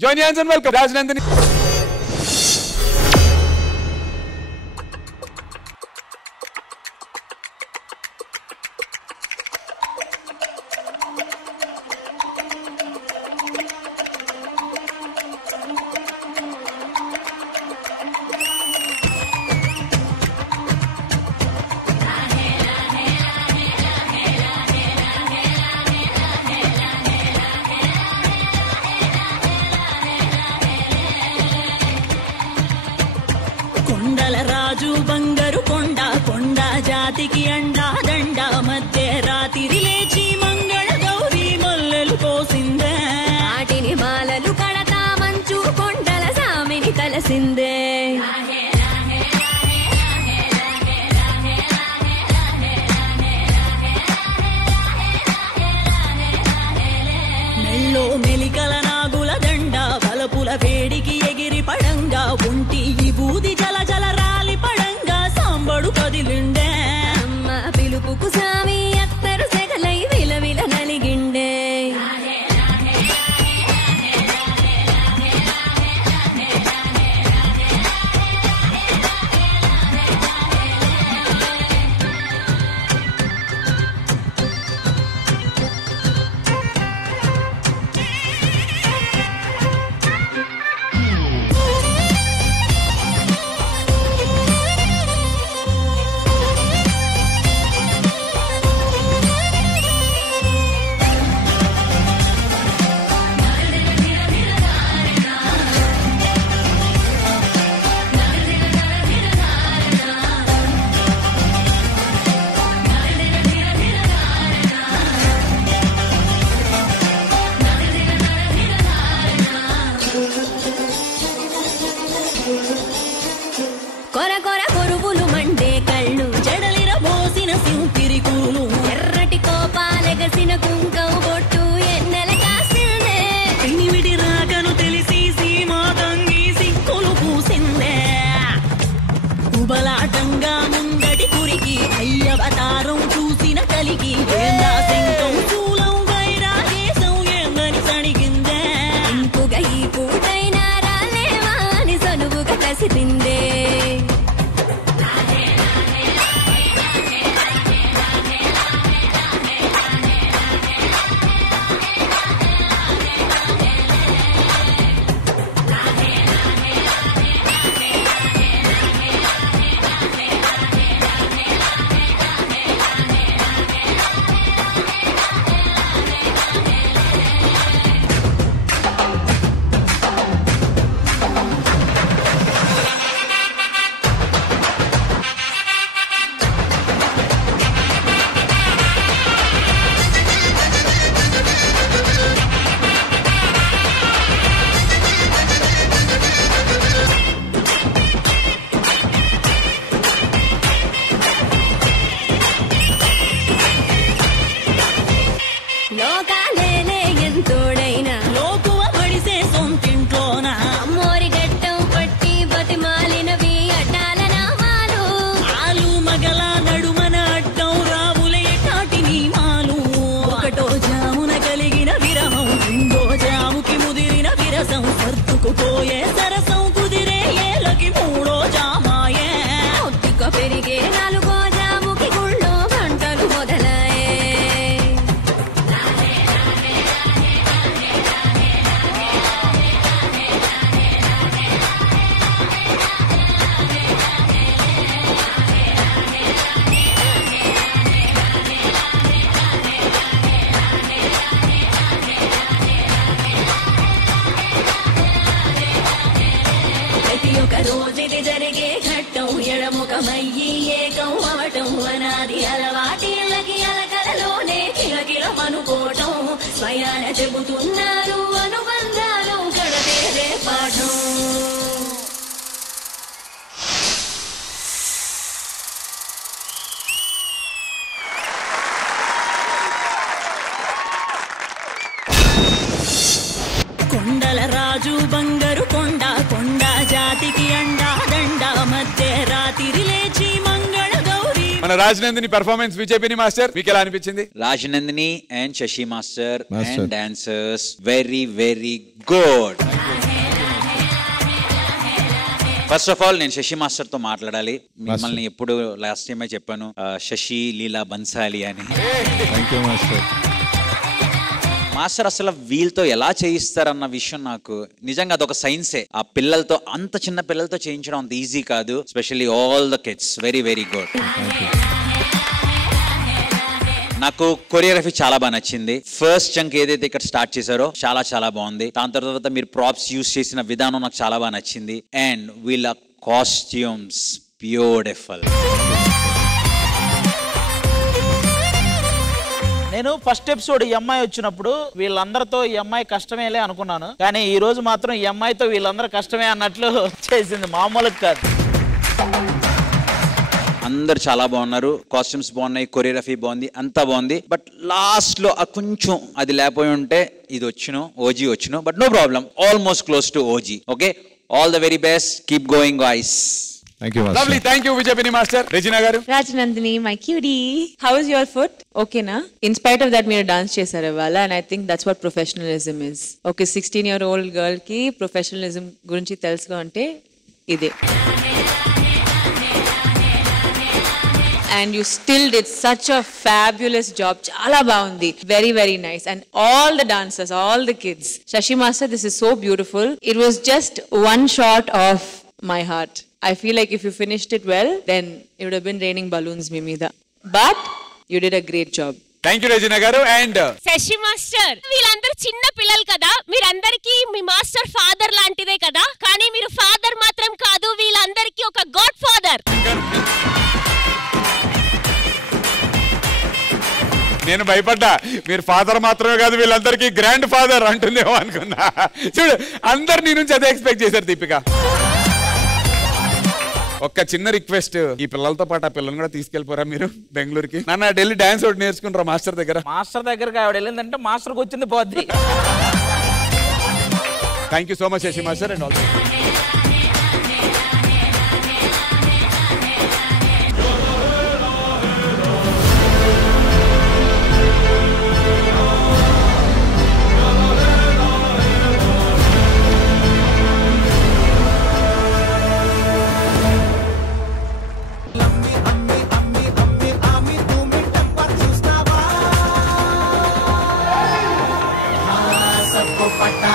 Join your hands and welcome Rajnandini. రాజు బంగారు కొండ కొండ జాతికి అండా దండ మధ్య రాత్రి లేచి మంగళ గౌరీ మల్లెలు కోసిందే వాటిని మాలలు కడతా మంచు కొండల సామిని కలిసిందే మెల్లో మెలికల నాగుల దండ బలపుల వేడికి ఎగిరి పడంగా ఒంటి బూది జల జల రాలి పడంగా సాంబడు కదిలిండే అమ్మ పిలుపుకు సామి అత్తరు సెగలై విలవిల నలిగిండే కొర కొర కొరువులు మండే కళ్ళు జడలిర పోసిన సింపిరి కూలు ఎర్రటి కోపాలెగసిన కుంకం బొట్టు ఎన్నెల కాసిందే పినివిడి రాకను తెలిసి సీమా తంగి సిక్కులు పూసిందే ఉబలాటంగా ముందటి కురికి అయ్యవతారం చూసిన కలిగి ఏందా శంకం చూలం వైరాగేశం ఏందని సణిగిందే ఇంపుగా ఈ పూటైనా రాలేవా అని సనువుగా కసిపిందే లోకాలేలే ఎంతోడైనా లోకువ పడిసే సొంతింట్లోన అమ్మోరి గట్టం పట్టి బతిమాలినవి అడ్డాల నామాలు ఆలు మగల నడుమన అడ్డం రావులే కాటి నియమాలు ఒకటో జామున కలిగిన విరహం రెండో జాముకి ముదిరిన విరసం సర్దుకుపోయే సరసం కుదిరే ఏలకి మూడో జామాయే ఒత్తిక పెరిగే నాలుగో జాముకి గుళ్ళో గంటలు మొదలయ్యే ప్రతి ఒక్క రోజుది జరిగే ఘట్టం ఎడముఖమయ్యి ఏకం అవటం అనాది అలవాటిళ్ళకి అలకలలోనే కిలకిలమనుకోవటం స్వయాన చెబుతున్నారు అనుబంధాలు గడతేరే పాఠం కొండల రాజు బంగారు కొండ కొండ జాతికి అండా దండ మధ్య రాత్రి లేచి మంగళ గౌరీ మన రాజనందిని పెర్ఫార్మెన్స్ విజయపిని మాస్టర్ మీకు ఎలా అనిపించింది? Rajnandini and Shashi master and dancers very very good. First of all నేను శశి మాస్టర్ తో మాట్లాడాలి. మిమ్మల్ని ఎప్పుడు లాస్ట్ టైమే చెప్పాను, శశి లీలా బన్సాలి అని. మాస్టర్ అసలు వీళ్ళతో ఎలా చేయిస్తారన్న విషయం నాకు నిజంగా అదొక సైన్సే. ఆ పిల్లలతో, అంత చిన్న పిల్లలతో చేయించడం అంత ఈజీ కాదు. Specially all the kids, very very good. నాకు కొరియోగ్రఫీ చాలా బాగా నచ్చింది. ఫస్ట్ చంక్ ఏదైతే ఇక్కడ స్టార్ట్ చేశారో చాలా చాలా బాగుంది. దాని తర్వాత మీరు ప్రాప్స్ యూజ్ చేసిన విధానం నాకు చాలా బాగా నచ్చింది. అండ్ వీళ్ళ కాస్ట్యూమ్స్ బ్యూటిఫుల్. నేను ఫస్ట్ ఎపిసోడ్ ఈ అమ్మాయి వచ్చినప్పుడు వీళ్ళందరితో ఈ అమ్మాయి కష్టమేలే అనుకున్నాను, కానీ ఈ రోజు మాత్రం ఈ అమ్మాయితో వీళ్ళందరూ కష్టమే అన్నట్లు చేసింది, మామూలుగా కాదు. అందరు చాలా బాగున్నారు, కాస్ట్యూమ్స్ బాగున్నాయి, కొరియోగ్రఫీ బాగుంది, అంతా బాగుంది. బట్ లాస్ట్ లో కొంచెం అది లేకపోయి ఉంటే ఇది వచ్చును, ఓజీ వచ్చును. But no problem, almost close to OG. Okay, all the very best, keep going guys. Lovely, thank you Vijaypini master. Regina garu. Rajnandini, my cutie. How is your foot? Okay na? In spite of that, మీరు dance చేశారు ఇవాళ, and I think that's what professionalism is. Okay, 16-year-old girl కి professionalism గురించి తెలుసుగా అంటే ఇదే. And you still did such a fabulous job. Chala baagundi. Very, very nice. And all the dancers, all the kids. Shashi Master, this is so beautiful. It was just one shot of my heart. I feel like if you finished it well, then it would have been raining balloons me meeda. But you did a great job. Thank you Regina garu. And Shashi master, వీళ్ళందరూ చిన్న పిల్లలు కదా, మీరందరికీ మీ master father లాంటిదే కదా, కానీ మీరు father మాత్రం కాదు, వీళ్ళందరికీ ఒక గాడ్ ఫాదర్. నేను భయపడ్డా, మీరు ఫాదర్ మాత్రమే కాదు వీళ్ళందరికీ గ్రాండ్ ఫాదర్ అంటుందేమో అనుకున్నా. చూడు, అందరు నీ నుంచి అదే ఎక్స్పెక్ట్ చేశారు. దీపిక, ఒక్క చిన్న రిక్వెస్ట్, ఈ పిల్లలతో పాటు ఆ పిల్లల్ని కూడా తీసుకెళ్ళిపోరా మీరు బెంగళూరుకి? నాన్న ఢిల్లీ డాన్స్ ఒకటి నేర్చుకుంటారా మాస్టర్ దగ్గర? మాస్టర్ దగ్గరకు ఆవిడ వెళ్ళిందంటే మాస్టర్కి వచ్చింది పోద్ది. Thank you so much Shashi master. And also पता